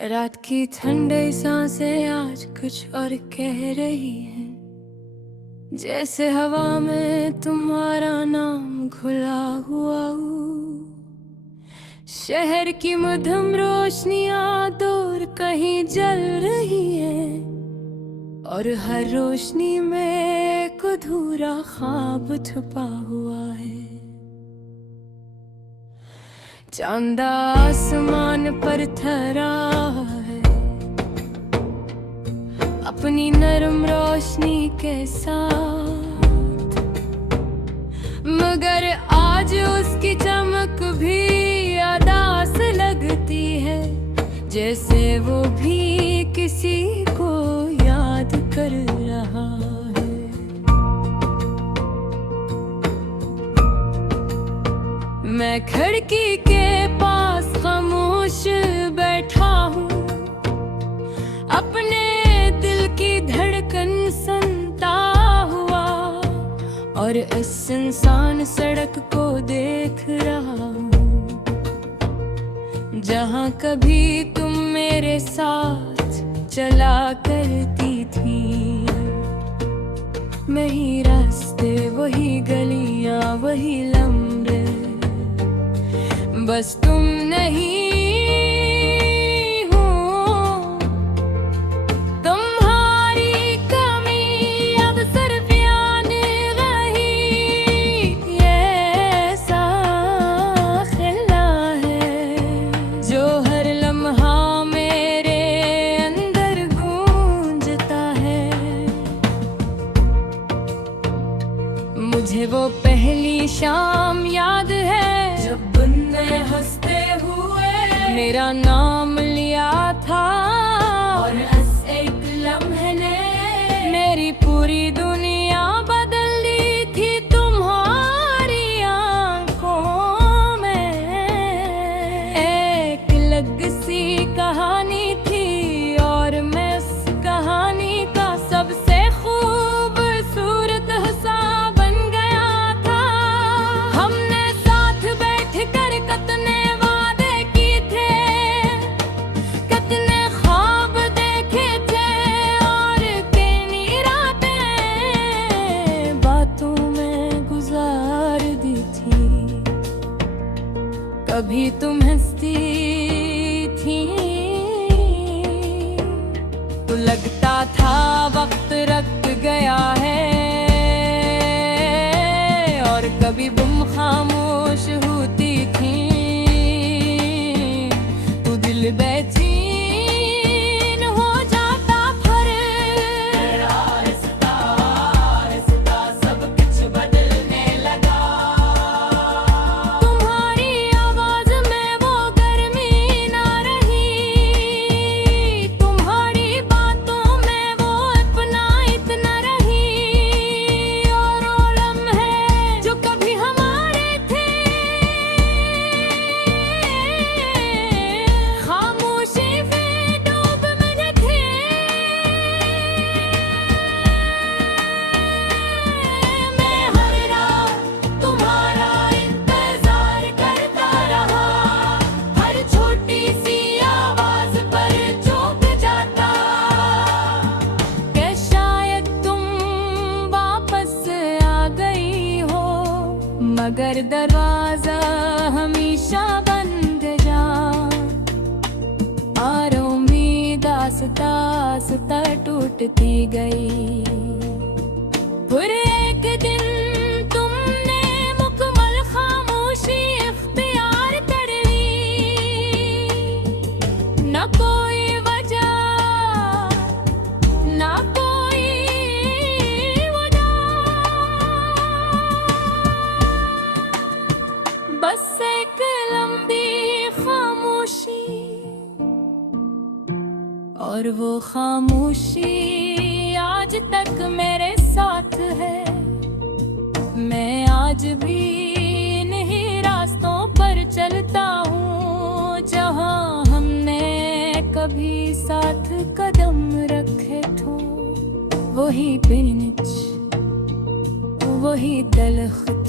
रात की ठंडी सांसें आज कुछ और कह रही हैं, जैसे हवा में तुम्हारा नाम घुला हुआ हो। शहर की मध्यम रोशनियां दूर कहीं जल रही हैं, और हर रोशनी में एक अधूरा ख्वाब छुपा हुआ है। चांद आसमान पर ठहरा है अपनी नरम रोशनी के साथ, मगर आज उसकी चमक भी अदास लगती है, जैसे वो भी किसी को याद कर रहा है। मैं खिड़की के पास खामोश बैठा हूँ, अपने दिल की धड़कन सुनता हुआ, और इस सुनसान सड़क को देख रहा हूँ, जहाँ कभी तुम मेरे साथ चला करती थी। वही रास्ते, वही गलियाँ, वही लम्हे, बस तुम नहीं हो। तुम्हारी कमी अब सिर्फ याद रही, ऐसा खिला है जो हर लम्हा मेरे अंदर गूंजता है। मुझे वो पहली शाम याद है जब हंसते हुए मेरा नाम लिया था, और इस एक लम्हे ने मेरी पूरी दुनिया बदल दी थी। तुम्हारी आंखों में एक अलग सी कहानी थी, और मैं उस कहानी का सबसे खूबसूरत हिस्सा बन गया था। हमने साथ बैठ कर कितने वादे किए थे, कितने ख्वाब देखे थे, और कितनी रातें बातों में गुजार दी थी। कभी तुम हंसती थी तो लगता था वक्त रुक गया है, और कभी तुम खामोश होती थी तो दिल बेचैन हो जाता। फिर आहिस्ता आहिस्ता सब कुछ बदलने लगा। तुम्हारी आवाज में वो गर्मी ना रही, तुम्हारी बातों में वो अपनाइत न रही, और वो लम्हे जो कभी हमारे थे खामोशी में डूब में थे। मैं हर रात तुम्हारा इंतजार करता रहा, हर छोटी सी आवाज पर चौंक जाता कि शायद तुम वापस आ गई हो, मगर दरवाजा हमेशा बंद जा। और उम्मीद आस्ता आस्ता टूटती गई। फिर एक दिन तुमने मुकम्मल खामोशी इख्तियार कर ली। न कोई वजह, न कोई वजह, बस एक लंबी खामोशी, और वो खामोशी आज तक मेरे साथ है। मैं आज भी इन्हीं रास्तों पर चलता हूँ, जहाँ हमने कभी साथ कदम रखे थे। वही पिंच, वही दलख्त,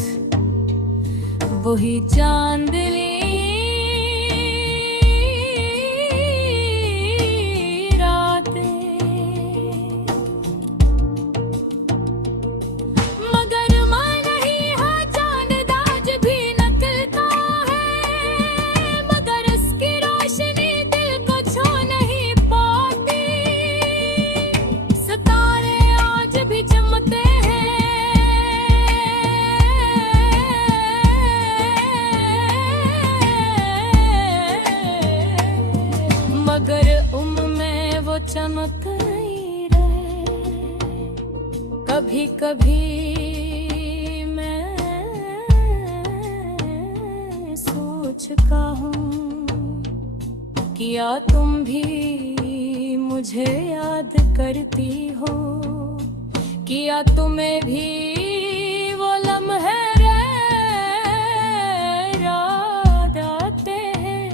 वही चांदनी, मगर में वो चमक नहीं रहे। कभी कभी मैं सोचता हूँ क्या तुम भी मुझे याद करती हो, क्या तुम्हें भी वो लम्हे याद आते हैं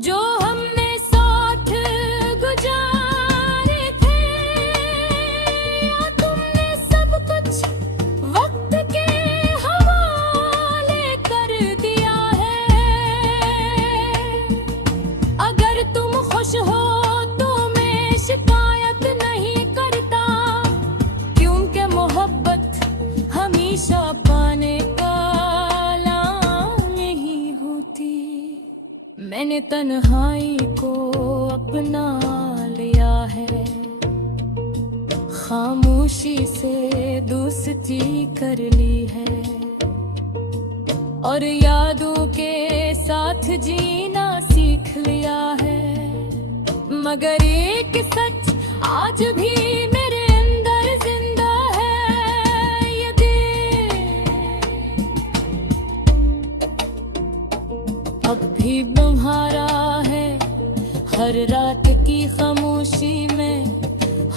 जो हमने साथ गुजारे थे, या तुमने सब कुछ वक्त के हवाले कर दिया है। अगर तुम खुश हो तो मैं शिकायत नहीं करता, क्योंकि मोहब्बत हमेशा पाने वाला नहीं होती। मैंने तन्हाई को अपना लिया है, खामोशी से दोस्ती कर ली है, और यादों के साथ जीना सीख लिया है। मगर एक सच आज भी मेरे अंदर जिंदा है, ये दिल अब भी तुम्हारा है। हर रात की खामोशी में,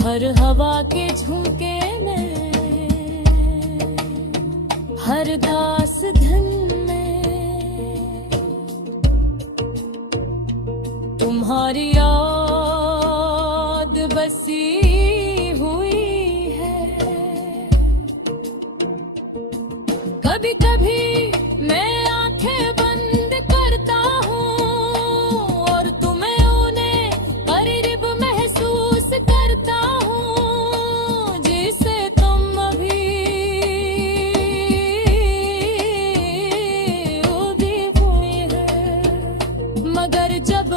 हर हवा के झोंके में, हर दास धन में तुम्हारी याद बसी हुई है। कभी कभी मैं आंखें बंद करता हूँ और तुम्हें उन्हें करीब महसूस करता हूँ, जिसे तुम अभी उभी हुई है। मगर जब